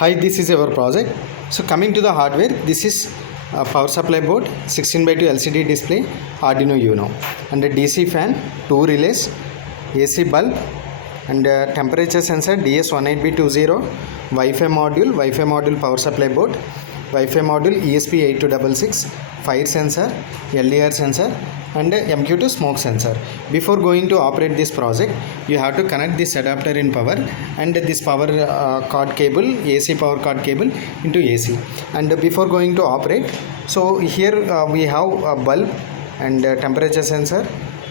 Hi, this is our project. So coming to the hardware, this is a power supply board, 16:2 LCD display, Arduino Uno, and a DC fan, 2 relays, AC bulb, and a temperature sensor DS18B20, Wi-Fi module power supply board, Wi-Fi module ESP8266, fire sensor, LDR sensor, and MQ2 smoke sensor. Before going to operate this project, you have to connect this adapter in power and this power cord cable, AC power cord cable into AC. And before going to operate, so here we have a bulb and temperature sensor,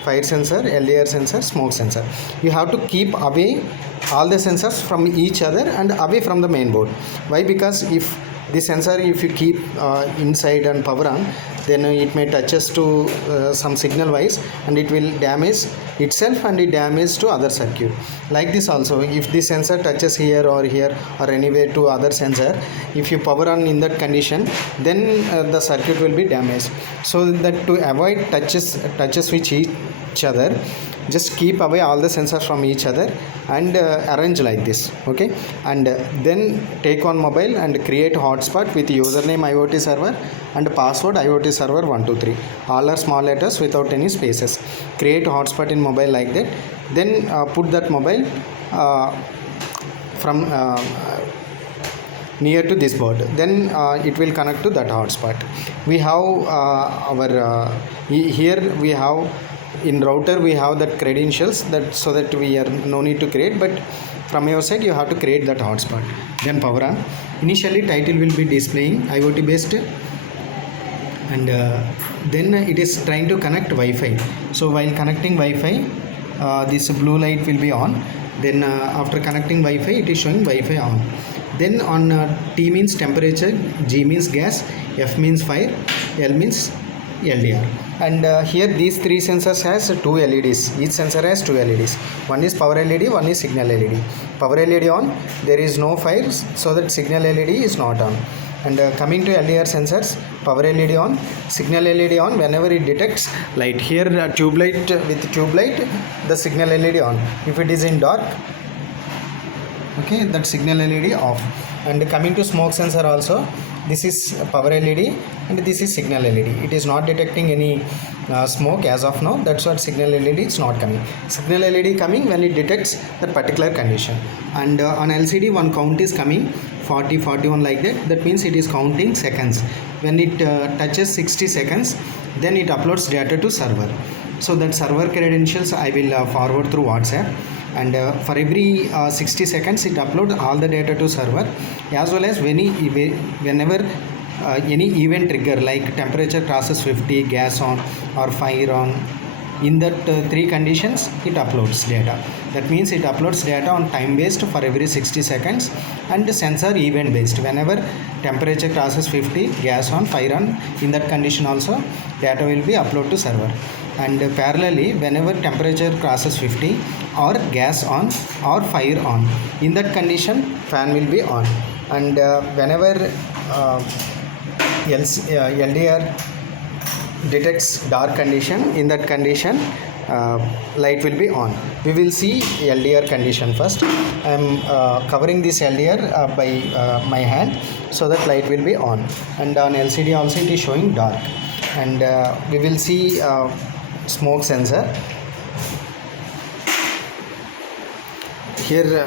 fire sensor, LDR sensor, smoke sensor. You have to keep away all the sensors from each other and away from the main board. Why? Because if the sensor, if you keep inside and power on, then it may touches to some signal wise and it will damage itself and it damage to other circuit. Like this also, if the sensor touches here or anywhere to other sensor, if you power on in that condition, then the circuit will be damaged. So that to avoid touches with each other, just keep away all the sensors from each other and arrange like this, okay? And then take on mobile and create hotspot with username IOT server and password IOT server 123. All are small letters without any spaces. Create hotspot in mobile like that. Then put that mobile from near to this board, then it will connect to that hotspot. We have here we have in router we have that credentials, that so that we are no need to create, but from your side you have to create that hotspot. Then power on. Initially title will be displaying IoT based, and then it is trying to connect Wi-Fi. So while connecting Wi-Fi, this blue light will be on. Then after connecting Wi-Fi, it is showing Wi-Fi on. Then on T means temperature, G means gas, F means fire, L means LDR. And here these three sensors has two LEDs. Each sensor has two LEDs. One is power LED, one is signal LED. Power LED on, there is no fire, so that signal LED is not on. And coming to LDR sensors, power LED on, signal LED on whenever it detects light. Here tube light, with tube light, the signal LED on. If it is in dark, okay, that signal LED off. And coming to smoke sensor also, this is power LED and this is signal LED. It is not detecting any smoke as of now. That's what signal LED is not coming. Signal LED coming when it detects that particular condition. And on LCD one count is coming 40, 41 like that. That means it is counting seconds. When it touches 60 seconds, then it uploads data to server. So that server credentials I will forward through WhatsApp. And for every 60 seconds it uploads all the data to server, as well as whenever any event trigger like temperature crosses 50, gas on or fire on, in that three conditions it uploads data. That means it uploads data on time based for every 60 seconds and sensor event based. Whenever temperature crosses 50, gas on, fire on, in that condition also data will be uploaded to server. And parallelly, whenever temperature crosses 50 or gas on or fire on, in that condition fan will be on. And whenever LDR detects dark condition, in that condition light will be on. We will see LDR condition first. I am covering this LDR by my hand so that light will be on. And on LCD also it is showing dark. And we will see smoke sensor. Here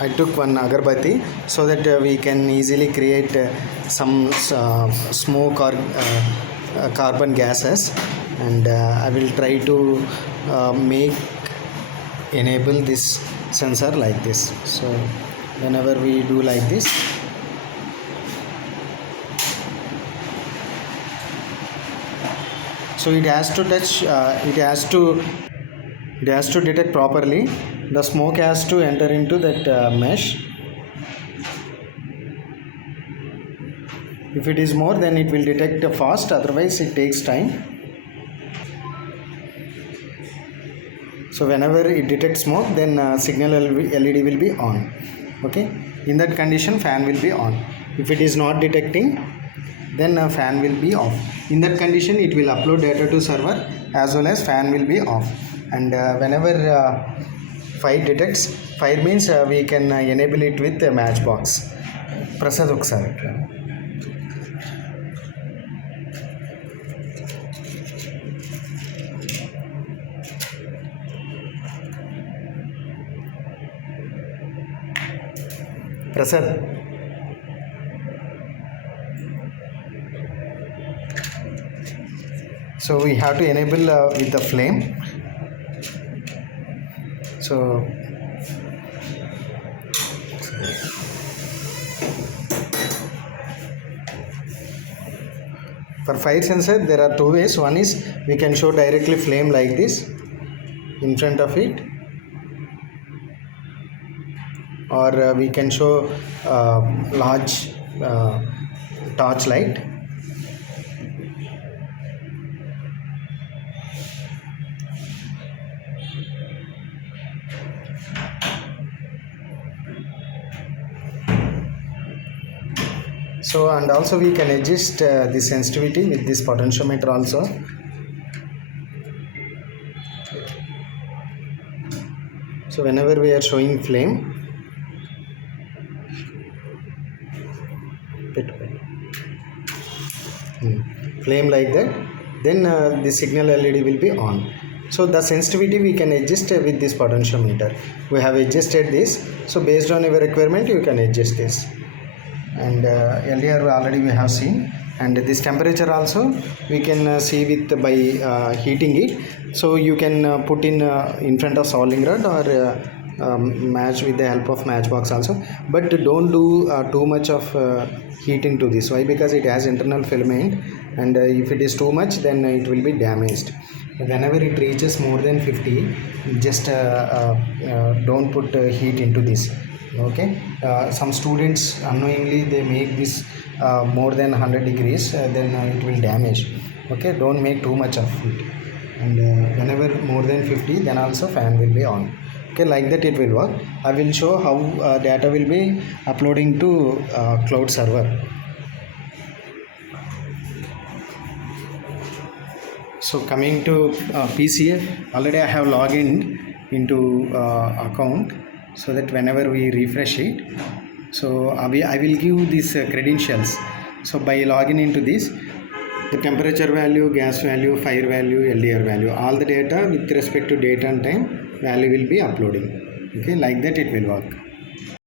I took one agarbatti so that we can easily create some smoke or carbon gases. And I will try to enable this sensor like this. So whenever we do like this, so it has to touch, it has to detect properly. The smoke has to enter into that mesh. If it is more, then it will detect fast, otherwise it takes time. So whenever it detects smoke, then signal LED will be on. Okay, in that condition fan will be on. If it is not detecting, then fan will be off. In that condition it will upload data to server, as well as fan will be off. And whenever fire detects, fire means we can enable it with a matchbox. Prasad ఒకసారి Prasad. So we have to enable with the flame. So for fire sensor there are two ways. One is we can show directly flame like this in front of it, or we can show large torch light. So and also we can adjust the sensitivity with this potentiometer also. So whenever we are showing flame, flame like that, then the signal LED will be on. So the sensitivity we can adjust with this potentiometer. We have adjusted this, so based on your requirement you can adjust this. And earlier already we have seen, and this temperature also we can see with by heating it. So you can put in front of soldering rod or match with the help of matchbox also, but don't do too much of heating to this. Why? Because it has internal filament, and if it is too much then it will be damaged. Whenever it reaches more than 50, just don't put heat into this. Okay, some students unknowingly they make this more than 100 degrees, then it will damage. Okay, don't make too much of heat. And whenever more than 50, then also fan will be on. Okay, like that it will work. I will show how data will be uploading to cloud server. So coming to PCA, already I have logged in into account, so that whenever we refresh it, so I will give these credentials. So by logging into this, the temperature value, gas value, fire value, LDR value, all the data with respect to date and time value will be uploading. Okay, like that it will work.